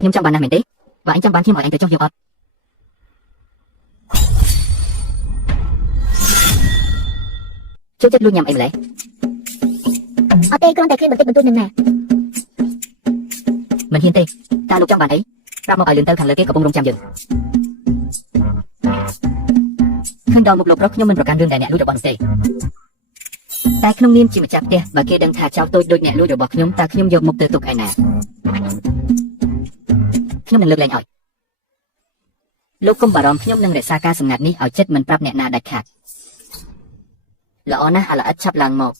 Nhưng trong bàn nàng mến tế và anh trong bàn thêm hỏi anh tới trong hiệu ấp. Trước chất luôn nhầm em lẽ. Ở tê con tại khi mình mình tuôn nè. Mình hiên tê, ta lúc trong bàn ấy, ra một ở lươn tơ thằng lơ kế của bông rong chạm dừng. Khăn đòn một lục rốc nhưng mình rồi can đương đại nè lui được bọn tê. Ta không niêm chỉ mà chạm tê và kia đang thả cháu tôi đôi nè lui được bọc nhóm ta không dùng một từ tục ai nè. Nhưng mình lực lên hỏi. Lúc không bảo đom nhưng nâng để xa ca sầm ngạt ní ở chết mình prap nè nà đạch khạc. Lỡ na hay là ít chắp làng một.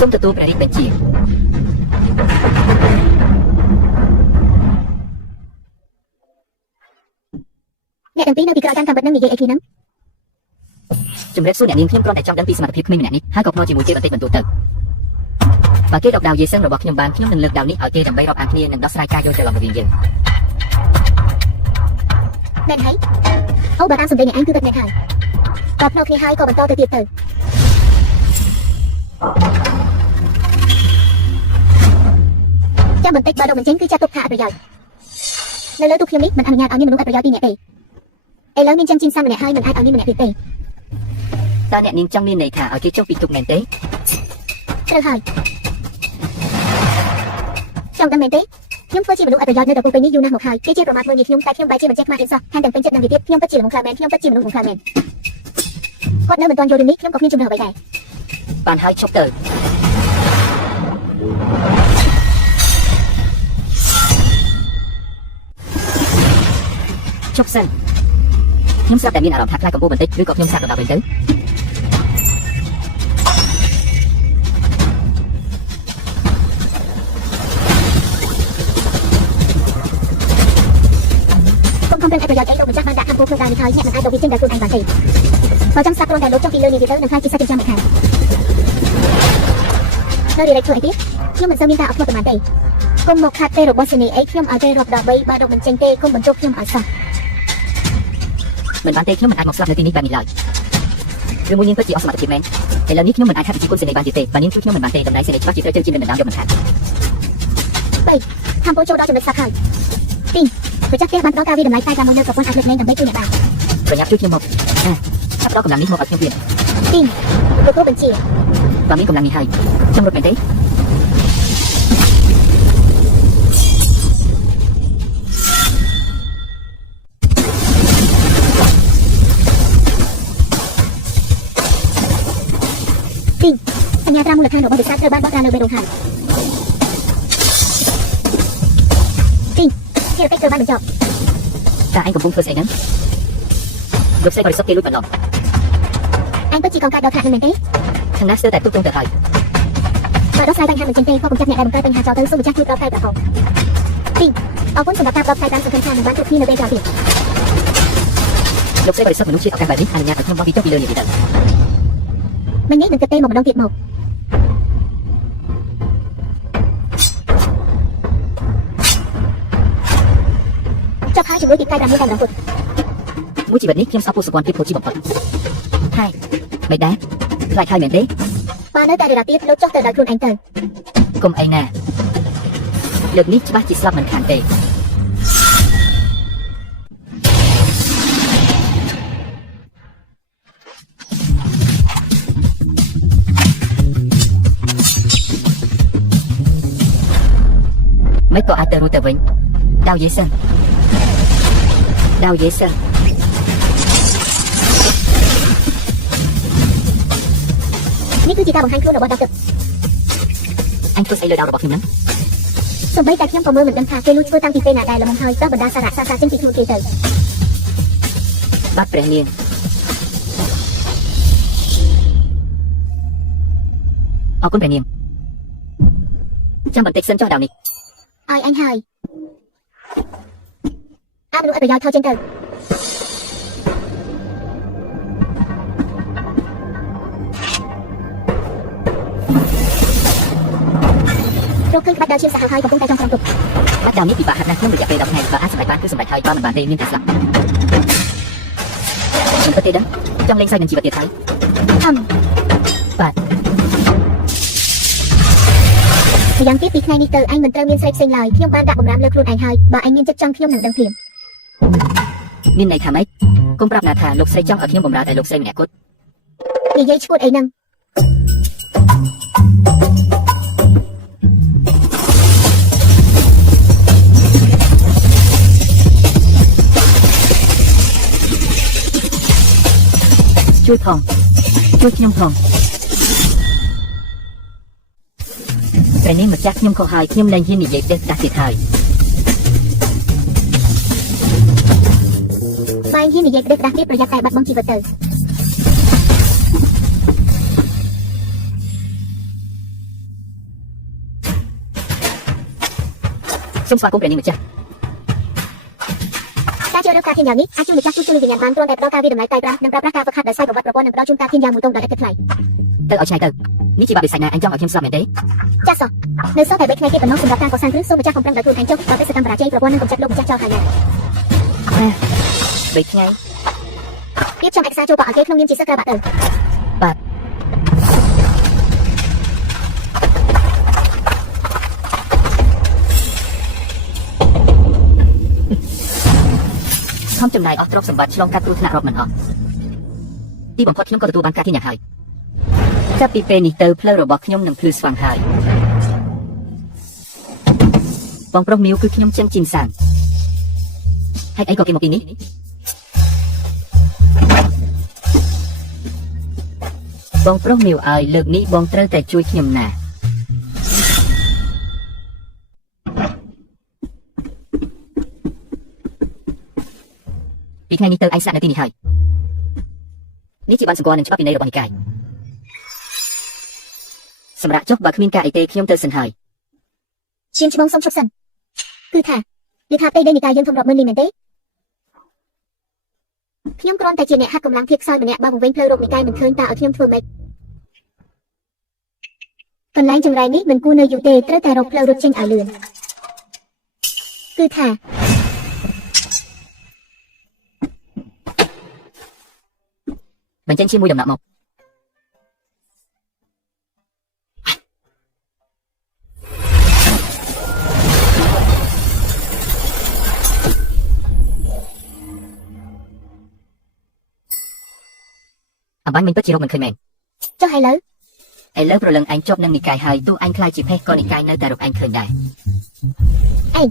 Xung từ tu bẹt bên chia. Nè đừng tí nữa bị cào tan cầm vật nâng nghỉ vậy ấy khi nắng. Chúng rep xuống nè niên thêm con tại trong đám pi smart phim nè ní hai cọc no chỉ mùi chơi bật tê bật tụ tử. Và kế độc đào dây sân rồi bọc nhom bàn nhom lực đào ní ở kia đầm bay rọc ăn kia nằm đó sai ca vô trời lòng viện dừng. Nên thấy. Âu bà đang sùng đây nè anh cứ gật nè thải. Cọp no kia hai cọp bật to từ tiệp tử. Cha mình tách ba đầu mình chén cứ cha tục hạ rồi giờ. Nơi lớn tục khiêm nít mình ăn nhạt ở như mình nuốt rồi giờ tin nhẹ tề. Ai lớn nên chân chim sang mình nè hai mình ai ở như mình nè tiệp tề. Ta nè niên trong niên này thả ở kia trong bị tục ngàn tế. Trời hỏi. Trong đám mến tế. Nhóm phơi chi mình nuốt rồi giờ nơi đầu cô ní Yuna một hai. Cái chia rồi mặt mưa nhịp nhóm tại khiêm bài chia mình check mặt sao. Hàng đằng tên chất đang đi tiếp nhóm tất chi là một khai men nhóm tất chi mình nuốt một khai men. Quát nơi mình toàn vô đường nít nhóm có khiêm chung đầu bài này. Bàn hai chốc từ. Chốc sân. Nhóm sắp tại miền Ả Rập thạc lai cầm ô bình tích, đưa cọc nhóm sạc vào bình tứ. Không cần ai bây giờ đâu mình chắc ban đã tham cố phương đài thời nhẹ mình ai đầu bị trên đời phương anh bản tỷ. Vào trong sạc luôn đài đốt trong kỳ lơ nhiều tới nằm hai chỉ sa trên trang một hàng. Nơi đi đây thôi tiếp, nhưng mình sao miên ta ở một bản tỷ. Cùng một hạt tê rồi boss này ấy khiêm ở tê rộp đỏ bay ba đầu mình tranh tê không mình chốt khiêm ở sạc. Mình bán tê nhóm mình ai một slap nơi tin nít và mịn lời. Rồi mua nhiên có chỉ ở smart phim men. Để lần nít nhóm mình ai thắt chỉ quân sinh này bán tê và nhiên chút nhóm mình bán tê đồng đáy sẽ để bắt chỉ tới chơi chim mình đào cho mình hạt. Đây, tham cố châu đó cho mình sạc hàng. Tin. Với chắc ban đó cao vi đầm lái tay ra mong nơi cặp con áp lực lên đầm bếp nhà bà. Rồi nháp trước nhóm một. Sắp đó cùng làm nít một ở khiêm viện. Tin. Được cô bình chỉ. Và miếng cùng làm nít hai. Trong một mảnh tế. Tin. Anh nhà ra mua lực hai độ bao được sát ban bóc ra nơi bề đồng hàng. Tin. Khi là cách cơ ban được chọn. Ta anh cùng vung phơi xe nắng. Lục xe bari sốc kia lút vào lòng. Anh có chỉ còn cả đầu thả lên mình tế. Thằng nát sơ tại túc tung tờ thời. Và đó sai tay hai mình trên tê qua cùng chấp nhận đại đồng cơ tên hà cho tới số một chắc chút đọc tay cả phòng. Tin. Ở cuốn sùng đọc đọc tay bán sùng khăn mình bán thực như nơi bên trò việc. Lục xe bari sốc mình lúc chia ở các bài biết anh nhà ở trong bao vi chốc đi lơ nhiều bị tận. Mình nghĩ mình tập tê một đông tiệp một. Cho hai chúng tôi kịp tay làm như đàn đồng vực. Mũi chỉ bật nít thêm sau squad tiếp chi bọc thật. 2. Bạch đá. Lại hai mảnh đế. Ba nơi ta để là tiếp lốt chốc tờ đợi khuôn anh tờ. Cùng ai nè. Lực nít bắt chỉ slap mình khẳng về. Mấy cậu ai tờ ru tờ vĩnh. Đau dễ sân. Đau dễ sân. Ní cứ chỉ ta bằng hai khuôn ở bọn đau cực. Anh cứ xây lời đau rồi bọc thêm lắm. Xong mấy tay khiêm phòng mơ mình đâm thà kê lút vừa tăng thì tê nà đài là mong hơi đó bần đa xa xa trên thị thu kỳ tử. Bác bèn niên. Ở con bèn niên. Trong bật tích sân cho đào nịch. Ai anh hai. À mình ở thôi trên tờ. Rồi khi bắt đầu chia sẻ hai và công tay trong phòng tục. mắt đàoនេះពិបាកហាត់ណាស់ក្នុងរយៈពេល10ថ្ងៃបើអាចសម្រេចបានគឺសម្រេចហើយបើមិនបានទេមានតែស្លាប់ខ្ញុំពិតទេដឹងចង់លេងសើចនឹងជីវិតទៀតហើយ បាទ ម្យ៉ាងទៀតពីថ្ងៃនេះទៅអញមិនត្រូវមានស្រីផ្សេងឡើយខ្ញុំបានដាក់បំរាមលើខ្លួនឯងហើយបើអញមានចិត្តចង់ខ្ញុំនឹងដឹងភ្លាម មានន័យថាម៉េចគុំប្រាប់ណាថាលោកស្រីចង់ឲ្យខ្ញុំបម្រើតែលោកស្រីម្នាក់គត់ និយាយឈួតអីហ្នឹង ជួយផងជួយខ្ញុំផងពេលនេះម្ចាស់ខ្ញុំខុសហើយខ្ញុំលែងហ៊ាននិយាយផ្ទះទៀតហើយ បើអញហ៊ាននិយាយផ្ដេសផ្ដាស់ទៀតប្រយ័ត្នតែបាត់បង់ជីវិតទៅ សូមស្វាគមន៍ព្រះនាងម្ចាស់ ការចូលរើការធានយ៉ាងនេះអាចជួយម្ចាស់ជួយវិញ្ញាណបានគ្រាន់តែផ្ដល់ការវិតម្លៃកាយប្រាស់និងប្រើប្រាស់ការហ្វឹកហាត់ដោយស្វ័យប្រវត្តិប្រព័ន្ធនិងផ្ដល់ជូនការធានយ៉ាងមួយទងដោយឥតគិតថ្លៃ ទៅឲ្យឆ្ងាយទៅនេះជាបាបវិស័យណាអញចង់ឲ្យខ្ញុំស្លាប់មែនទេ ចាសសោះនៅសល់តែ3ថ្ងៃទៀតប៉ុណ្ណោះសម្រាប់ការកសាងគ្រឹះសូមម្ចាស់កុំប្រឹងដោយខ្លួនឯងចុះបើបេសកកម្មបរាជ័យប្រព័ន្ធនឹងកម្ចាត់លោកម្ចាស់ចោលហើយណា 3ថ្ងៃ រៀបចំឯកសារចូលបកអង្គក្នុងនាមជាសិស្សក្រៅបាក់ទៅ បាទខំចំណាយអស់ទ្រព្យសម្បត្តិឆ្លងកាត់គ្រោះថ្នាក់រាប់មិនអស់ទីបំផុតខ្ញុំក៏ទទួលបានការធានាយ៉ាងហើយចាប់ពីពេលនេះទៅផ្លូវរបស់ខ្ញុំនឹងភ្លឺស្វាងហើយបងប្រុសមីវគឺខ្ញុំចិនជីនសានហេតុអីក៏គេមកទីនេះបងប្រុសមីវឲ្យលើកនេះបងត្រូវតែជួយខ្ញុំណាពីថ្ងៃនេះទៅឯងស្នាក់នៅទីនេះហើយនេះជាបានសម្គាល់នឹងច្បាប់វិន័យរបស់និកាយសម្រាប់ចុះបើគ្មានការអីទេខ្ញុំទៅសិនហើយ ឈាមឆ្មងសុំឈប់សិនគឺថានិយាយថាពេលដែលនិកាយយើងធំរាប់ម៉ឺនលីមែនទេខ្ញុំគ្រាន់តែជាអ្នកហាត់កម្លាំងភាពខ្សោយម្នាក់បើបង្វែងផ្លូវរកនិកាយមិនឃើញតើឲ្យខ្ញុំធ្វើម៉េចកន្លែងចង្រៃនេះមិនគួរនៅយូរទេត្រូវតែរកផ្លូវរត់ចេញឲ្យលឿនគឺថា បញ្ចេញជាមួយដំណាក់មកអបាញ់មិញពិតជារកមិនឃើញមែន ចុះឥឡូវ ឥឡូវប្រលឹងឯងជាប់នឹងនិកាយហើយទោះឯងខ្លាចជាភេទក៏និកាយនៅតែរកឯងឃើញដែរ ឯង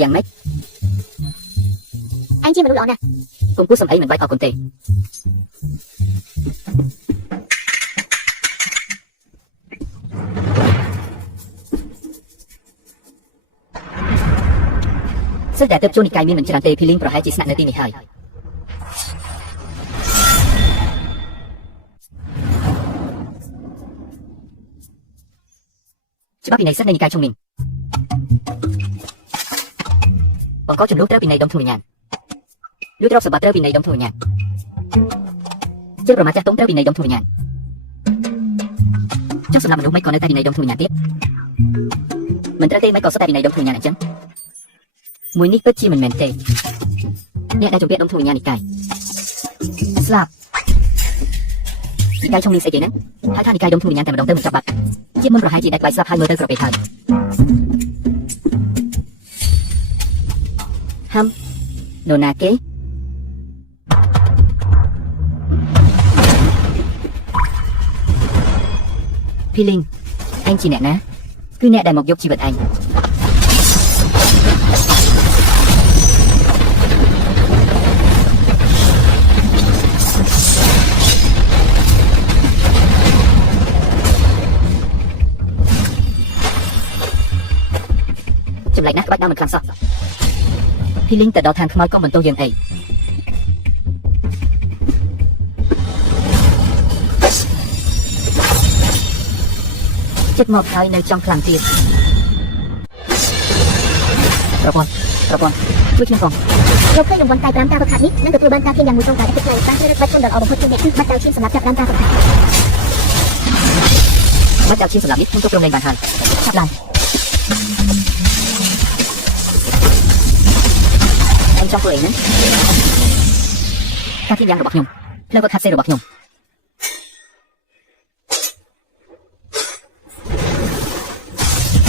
យ៉ាងម៉េច អញជាមនុស្សល្អណាស់ គុំគួរសំអីមិនបាច់អរគុណទេសិស្សដែលទៅចូលនិកាយមានមិនច្រើនទេភីលីងប្រហែលជាស្នាក់នៅទីនេះហើយច្បាប់វិន័យសិស្សនៃនិកាយជុំមីងបង្កចំនួនត្រូវពីនៃដុំធម្មញ្ញាណលួចទ្រព្យសម្បត្តិត្រូវពីនៃដុំធម្មញ្ញាណជិះប្រមាថចាស់ទុំត្រូវពីនៃដុំធម្មញ្ញាណចុះសម្រាប់មនុស្សមិនក៏នៅតែពីនៃដុំធម្មញ្ញាណទៀតមិនត្រូវទេមិនក៏សុទ្ធតែពីនៃដុំធម្មញ្ញាណអញ្ចឹងមួយនេះពិតជាមិនមែនទេអ្នកដែលជំពាក់ដុំធម្មញ្ញាណនិកាយស្លាប់និកាយជុំមីងស្អីគេហ្នឹងហើយថានិកាយដុំធម្មញ្ញាណតែម្ដងទៅមិនចាប់បាត់ជាមិនប្រហែលជាដាច់បាយស្លាប់ហើយមើលទៅក្រពេកហើយហាំនរណាគេភីលីងអញជាអ្នកណាគឺអ្នកដែលមកយកជីវិតអញចម្លែកណាស់ក្បាច់ដើមមិនខ្លាំងសោះភីលីងទៅដល់ឋានខ្មោចក៏មិនទោសយើងអីចិត្តមកហើយនៅចង់ខ្លាំងទៀតប្រព័ន្ធជួយខ្ញុំផង រកឃើញរង្វាន់កាយ5ការហ្វឹកហាត់នេះនឹងទទួលបានការធានយ៉ាងមួយត្រង់តែឥតគិតថ្លៃបានជ្រើសរើសបាច់ជូនដល់អបំផុតជាអ្នកគឺបាច់ដៅឈាមសម្រាប់ចាប់ផ្ដើមការហ្វឹកហាត់ បាច់ដៅឈាមសម្រាប់នេះខ្ញុំទុកព្រមលេងបានហើយចាប់ឡើង ចង់ធ្វើអីហ្នឹងការធានាយ៉ាងរបស់ខ្ញុំផ្លូវវឹកហាត់សេរបស់ខ្ញុំ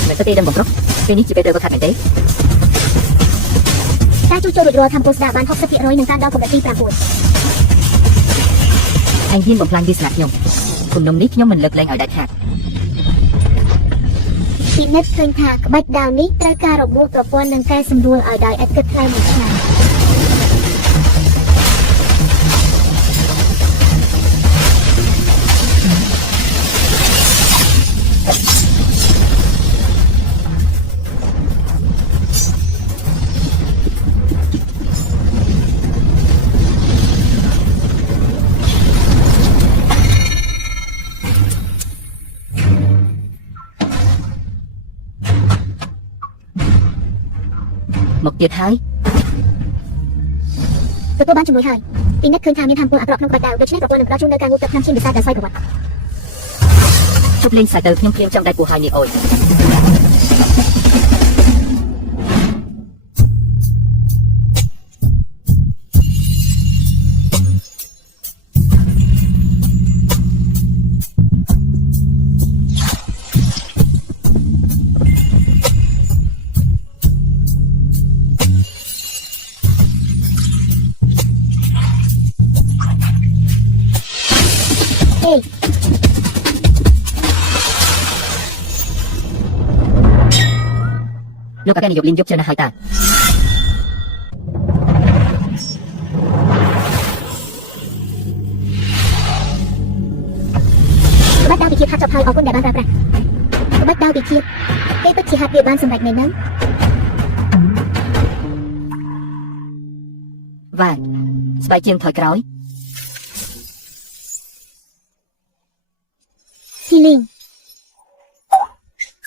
មិនទៅទេដឹងបងប្រុសពេលនេះជាពេលត្រូវវឹកហាត់មែនទេការជួសជុលរួចរាល់ធ្វើពោស្តាបាន 60% នឹងការដល់កម្រិតទី9ឯងហ៊ានបំផ្លាញវាសនាខ្ញុំគំនុំនេះខ្ញុំមិនលើកលែងឲ្យដាច់ខាតពិនិត្យឃើញថាក្បាច់ដាវនេះត្រូវការរបួសប្រព័ន្ធនិងកែសម្រួលឲ្យដោយឥតគិតថ្លៃមួយឆ្នាំមកទៀតហើយទទួលបានជំនួយហើយពិនិត្យឃើញថាមានថាមពលអាក្រក់ក្នុងក្បាច់ដាវដូច្នេះប្រព័ន្ធនឹងផ្ដល់ជូននូវការងូតទឹកថ្នាំឈាមវិសាដែលស្វ័យប្រវត្តិជប់លេងសាយទៅខ្ញុំព្រៀងចង់ដៃពូហើយនេះអូយលោកអាកែនិយមលីនយប់ច្រើនណាស់ហើយតាក្បាច់ដាវវិជាហាត់ចប់ហើយអរគុណដែលបានប្រើប្រាស់ក្បាច់ដាវវិជាគេពិតជាហាត់វាបានសម្រេចមែនហ្នឹងវ៉ាស្បែកជើងថយក្រោយហ៊ីលីង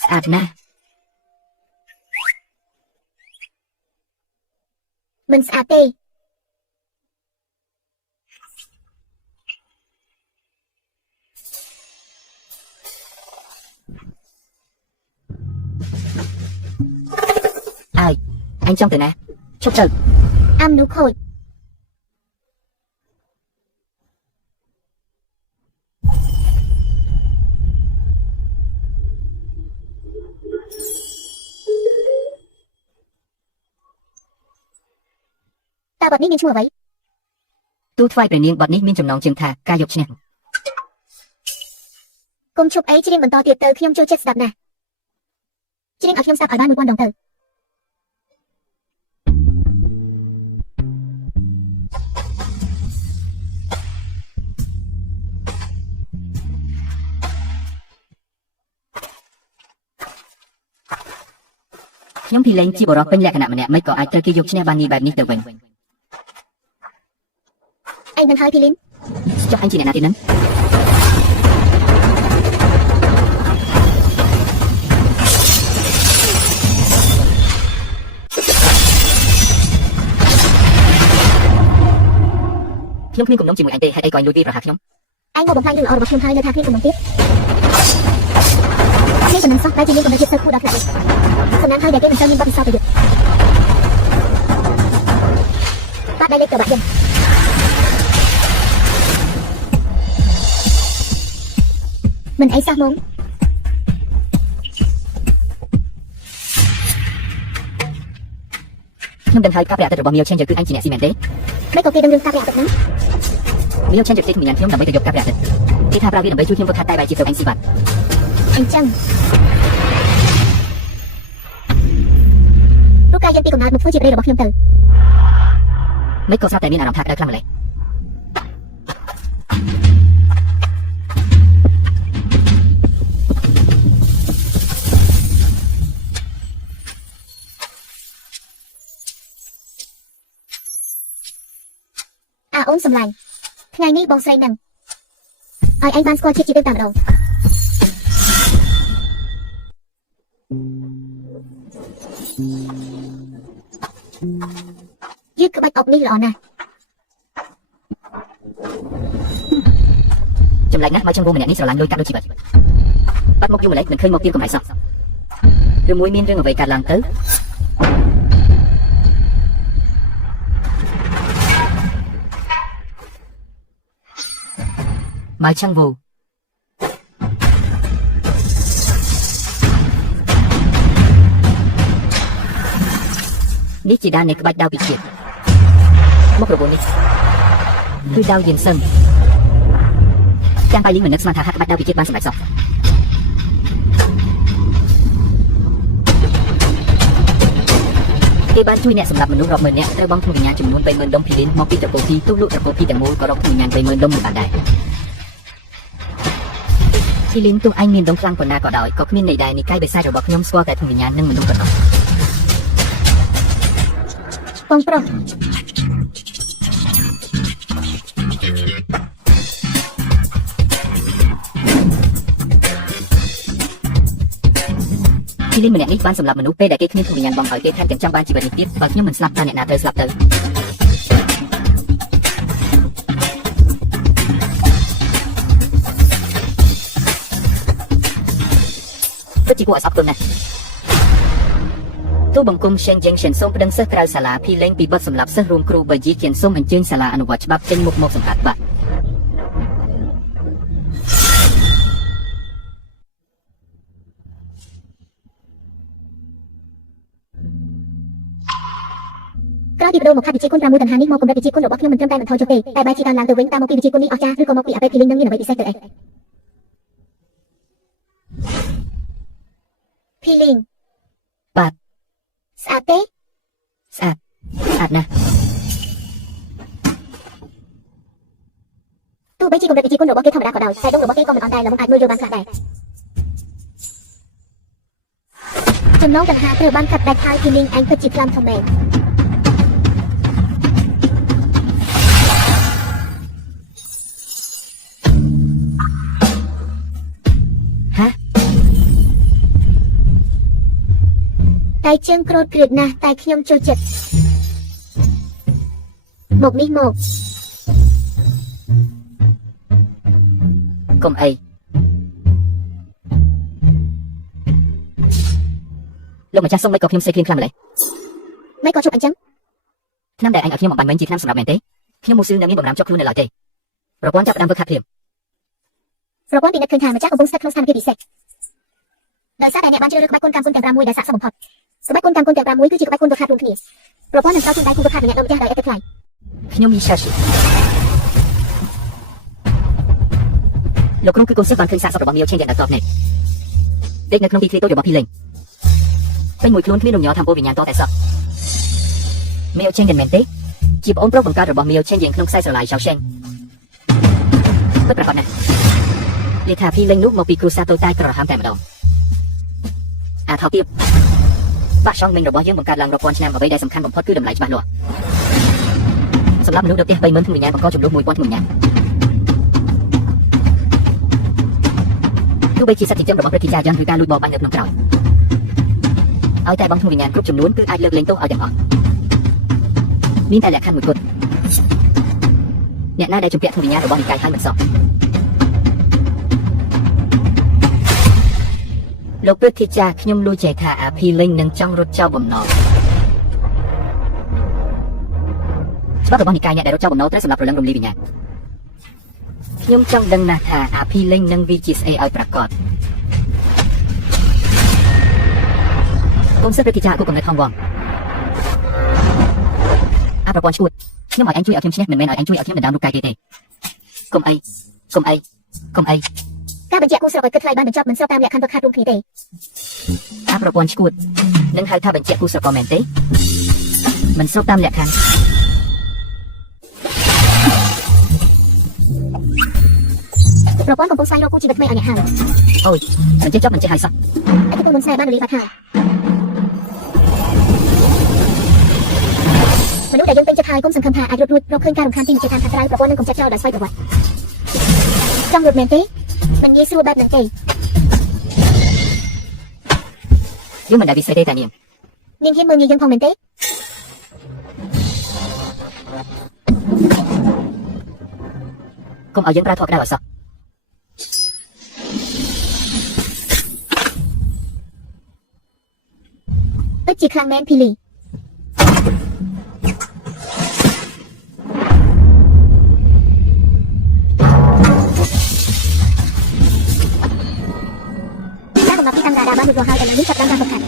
ស្អាតណាស់មិនស្អាតទេអើយអញចង់ទៅណាឈប់ទៅអាំនូខូចតើបទនេះមានឈ្មោះអ្វីទូថ្វាយព្រះនាងបទនេះមានចំណងជើងថាការយកឈ្នះគុំឈប់អីច្រៀងបន្តទៀតទៅខ្ញុំចូលចិត្តស្ដាប់ណាស់ច្រៀងឲ្យខ្ញុំស្ដាប់ឲ្យបាន1000ដងទៅខ្ញុំពីលែងជាបរិបទពេញលក្ខណៈម្នាក់មិនក៏អាចត្រូវគេយកឈ្នះបាននេះបែបនេះទៅវិញឯងមិនហើយភីលីនចុះអញជាអ្នកណាទៀតហ្នឹងខ្ញុំគ្មានគំនុំជាមួយអញទេហេតុអីក៏អញលួចវាប្រហារខ្ញុំឯងមកបំផ្លាញរឿងល្អរបស់ខ្ញុំហើយនៅថាគ្មានគំនុំទៀតនេះចំណងសោះតែជាមានកម្រិតជាតិសើគូដល់ថ្នាក់នេះសំណាងហើយដែលគេមិនសូវមានបទពិសោធន៍ទៅទៀតបាត់ដៃលេខទៅបាត់យើងមិនអីសោះហ្មងខ្ញុំដឹងហើយការប្រយ័ត្នរបស់ Mio Changer គឺអញជាអ្នកស៊ីមែនទេមិនក៏គេដឹងរឿងការប្រយ័ត្នហ្នឹង Mio Changer ផ្ទេរជំនាញខ្ញុំដើម្បីទៅយកការប្រយ័ត្នគេថាប្រើវាដើម្បីជួយខ្ញុំវឹកហាត់តែបែរជាទៅអញស៊ីបាត់អញ្ចឹងលោកកាយយកពីកំណើតមកធ្វើជាប្តីរបស់ខ្ញុំទៅមិនក៏ស្រាប់តែមានអារម្មណ៍ថាក្តៅខ្លាំងម្ល៉េះអូនសម្លាញ់ថ្ងៃនេះបងស្រីនឹងឲ្យឯងបានស្គាល់ជាតិជាទៅតាមម្ដងយឺតក្បាច់អុកនេះល្អណាស់ចម្លែកណាស់មកចង់វងម្នាក់នេះស្រឡាញ់លុយកាត់ដូចជីវិតបាត់មកយូរម្ល៉េះមិនឃើញមកទៀតកំណៃសោះឬមួយមានរឿងអ្វីកើតឡើងទៅ មកឆាំងវូនេះជាដាននៃក្បាច់ដាវពិជាតិមុខរបួននេះគឺដាវយានសឹងចាំប៉ៃលីងមិននឹកស្មានថាហាក់ក្បាច់ដាវពិជាតិបានសម្រេចសោះគេបានជួយអ្នកសម្រាប់មនុស្សរាប់ម៉ឺននាក់ត្រូវបង់ក្នុងវិញ្ញាណចំនួន 30,000 ដុំភីលីនមកពីត្រកូលទីទូលលក់ត្រកូលទីទាំងមូលក៏រកក្នុងវិញ្ញាណ 30,000 ដុំបានដែរភីលីនទោះឯងមានដុំខ្លាំងប៉ុណ្ណាក៏ដោយក៏គ្មានន័យដែរនិកាយបិសាចរបស់ខ្ញុំស្គាល់តែក្នុងវិញ្ញាណនិងមនុស្សប៉ុណ្ណោះបងប្រុសភីលីនម្នាក់នេះបានសម្លាប់មនុស្សពេលដែលគេគ្មានក្នុងវិញ្ញាណបងឲ្យគេថែមទាំងចង់បានជីវិតនេះទៀតបើខ្ញុំមិនស្លាប់តើអ្នកណាត្រូវស្លាប់ទៅពិតជាគួរឲ្យសោកទន់ណាស់ទូបង្គំရှេងជេងရှេនសូមប្តឹងសិស្សក្រៅសាលាភីលេងពីបទសម្លាប់សិស្សរួមគ្រូបើជាគៀនសូមអញ្ជើញសាលាអនុវត្តច្បាប់ចេញមុខមកសម្អាតបាត់ក្រោយពីបដូរមកខាត់វិជាគុណ6តណ្ហានេះមកកម្រិតវិជាគុណរបស់ខ្ញុំមិនត្រឹមតែបន្តចុះទេតែបែរជាកើនឡើងទៅវិញតាមមកពីវិជាគុណនេះអស្ចារ្យឬក៏មកពីអបេភីលីងនឹងមានអ្វីពិសេសទៅអីភីលីងបាទស្អាតទេស្អាតណាស់ទោះបីជាកម្រិតវិជាគុណរបស់គេធម្មតាក៏ដោយតែដងរបស់គេក៏មិនអន់ដែរល្មមអាចមើលយកបានខ្លះដែរចំណងដង្ហាត្រូវបានកាត់ដាច់ហើយភីលីងឯងពិតជាខ្លាំងធំមែនតែជើងក្រោតក្រៀតណាស់តែខ្ញុំចូលចិត្តមកនេះមកកុំអីលោកម្ចាស់សុំមិនក៏ខ្ញុំសេះគ្លៀងខ្លាំងម្ល៉េះមិនក៏ជប់អញ្ចឹងឆ្នាំដែលឯងឲ្យខ្ញុំអំបញ្ញមិញជាឆ្នាំសម្រាប់មែនទេខ្ញុំមកស៊ឺនៅមានបំរាមជាប់ខ្លួននៅឡើយទេប្រព័ន្ធចាប់ផ្ដើមធ្វើខាត់ភ្លាមប្រព័ន្ធពិនិត្យឃើញថាម្ចាស់កំពុងស្ថិតក្នុងស្ថានភាពពិសេសដោយសារតែអ្នកបានជ្រើសរើសក្បាច់គុណកម្មគុណទាំង6ដែលស័ក្តិសមបំផុតក្បាច់គុណកម្មគុណទាំង6គឺជាក្បាច់គុណវឹកហាត់រួមគ្នាប្រព័ន្ធនឹងត្រូវជូនដៃគូវឹកហាត់ម្នាក់ដល់ម្ចាស់ដោយឥតទឹកថ្លៃខ្ញុំមីឆាស៊ីលោកគ្រូគឺកូនសិស្សបានឃើញសាកសពរបស់មីអូឆេងយ៉ាងដល់តបនេះដេកនៅក្នុងទីធ្លាតូចរបស់ភីលេងពេញមួយខ្លួនគ្មានរំញ័រថាពោវិញ្ញាណតតែសោះមីអូឆេងមិនមែនទេជាប្អូនប្រុសបង្កើតរបស់មីអូឆេងយ៉ាងក្នុងខ្សែស្រឡាយឆៅឆេងពិតប្រាកដណាស់និយាយថាភីលេងនោះមកពីគ្រួសារតូចតាចក្រហាមតែម្ដងអាថោទៀតបាក់ឆុងមិញរបស់យើងបង្កើតឡើងរាប់ពាន់ឆ្នាំអ្វីដែលសំខាន់បំផុតគឺតម្លៃច្បាស់លាស់សម្រាប់មនុស្សដទះ30,000ក្នុងវិញ្ញាណបង្កចំនួន 1,000 ក្នុងវិញ្ញាណទោះបីជាសត្វចិញ្ចឹមរបស់ព្រឹទ្ធាចារ្យយ៉ាងឬការលួចបរបាញ់នៅក្នុងក្រោយឲ្យតែបងក្នុងវិញ្ញាណគ្រប់ចំនួនគឺអាចលើកលែងទោសឲ្យទាំងអស់មានតែលក្ខខណ្ឌមួយគត់អ្នកណាដែលជំពាក់ក្នុងវិញ្ញាណរបស់និកាយហើយមិនសោះលោកព្រឹទ្ធាចារ្យខ្ញុំលួចចែកថាអាភីលេងនឹងចង់រត់ចោលបំណុលច្បាប់របស់និកាយអ្នកដែលរត់ចោលបំណុលត្រូវសម្រាប់ប្រលឹងរំលាយវិញ្ញាណខ្ញុំចង់ដឹងណាស់ថាអាភីលេងនឹងវាជាស្អីឲ្យប្រកបកុំសិស្សព្រឹទ្ធាចារ្យគូកំណត់ហងវងអាប្រព័ន្ធឈួតខ្ញុំឲ្យអញជួយឲ្យខ្ញុំឈ្នះមិនមែនឲ្យអញជួយឲ្យខ្ញុំដណ្ដើមរូបកាយគេទេកុំអីការបញ្ជាក់គូស្រករឲ្យគិតថ្លៃបានបញ្ចប់មិនស្របតាមលក្ខខណ្ឌវឹកហាត់រួមគ្នាទេអាប្រព័ន្ធឈួតនឹងហៅថាបញ្ជាក់គូស្រករមែនទេមិនស្របតាមលក្ខខណ្ឌប្រព័ន្ធកំពុងស្វែងរកគូជីវិតថ្មីឲ្យអ្នកហើយអូយមិនចេះចប់មិនចេះហើយសោះអតិថិជនមុនស្នេហ៍បានរលាយបាត់ហើយមនុស្សដែលយើងពេញចិត្តហើយគុំសង្ឃឹមថាអាចរត់រួចរកឃើញការរំខានពីជាខាងខាងក្រៅប្រព័ន្ធនឹងកំចាត់ចោលដោយស្វ័យប្រវត្តិចង់រត់មែនទេមិនងាយស្រួលបែបហ្នឹងទេយើងមិនដែលវិសេសទេតានាងនាងហ៊ានមើលងាយយើងផងមែនទេកុំឲ្យយើងប្រើធေါ်ក្តៅឲ្យសោះពិតជាខ្លាំងមែនភីលី រួចរាល់ហើយឥឡូវនេះចាប់តាមការបង្ខាត់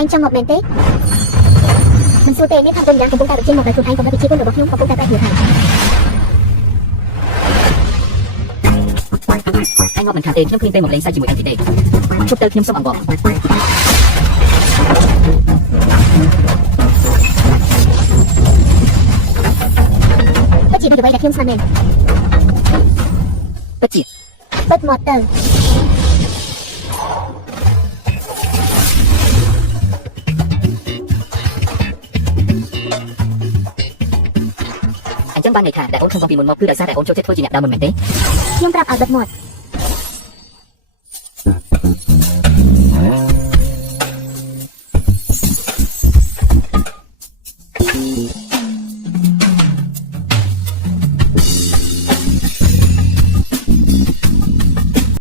ឯងចង់មកមែនទេមិនសួរទេមានថាទុំយ៉ាងកំពុងតែបញ្ចេញមកដោយខ្លួនឯងកំពុងតែជាគុណរបស់ខ្ញុំកំពុងតែប្រែប្រួលហើយ អញមកមិនខានទេខ្ញុំឃើញពេលមកលេងសើចជាមួយអញទេជប់ទៅខ្ញុំសូមអង្វរ ពិតជាអ្វីដែលខ្ញុំស្មានមែន ពិតជា បិទមាត់ទៅ អញ្ចឹងបានន័យថាដែលអូនខឹងពីមុនមកគឺដោយសារតែអូនចូលចិត្តធ្វើជាអ្នកដើមមិនមែនទេ ខ្ញុំប្រាប់ឲ្យបិទមាត់